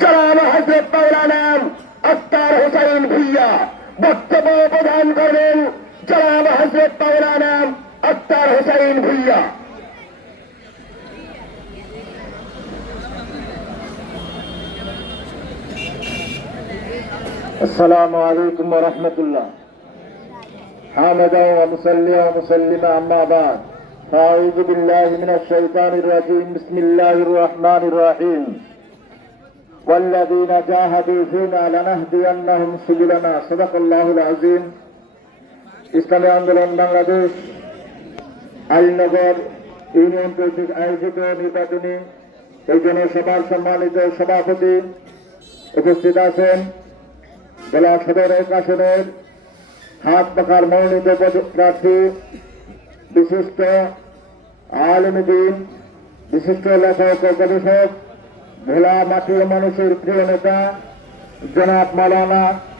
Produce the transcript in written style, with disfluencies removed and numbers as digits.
জনাব হযরত মাওলানা আখতার হোসেন ভুইয়া বক্তব্য প্রদান করবেন। জনাব হযরত মাওলানা আখতার হোসেন ভুইয়া। السلام عليكم ورحمة الله. حامدا ومصليا ومسلما أما بعد فأعوذ بالله من الشيطان الرجيم. بسم الله الرحمن الرحيم. والذين جاهدوا فينا لنهدينهم سبلنا. صدق الله العظيم. ইসলামী আন্দোলন বাংলাদেশ আলীনগর ইউনিয়ন কর্তৃক আয়োজিত নির্বাচনী এই জনসভার সম্মানিত সভাপতি উপস্থিত আছেন জেলা সদর আসনের হাত পাখার মনোনীত প্রার্থী বিশিষ্ট আলেমে দ্বীন, বিশিষ্ট লেখক ও গবেষক, ভোলা মাটির মানুষের প্রিয় নেতা জনাব মাওলানা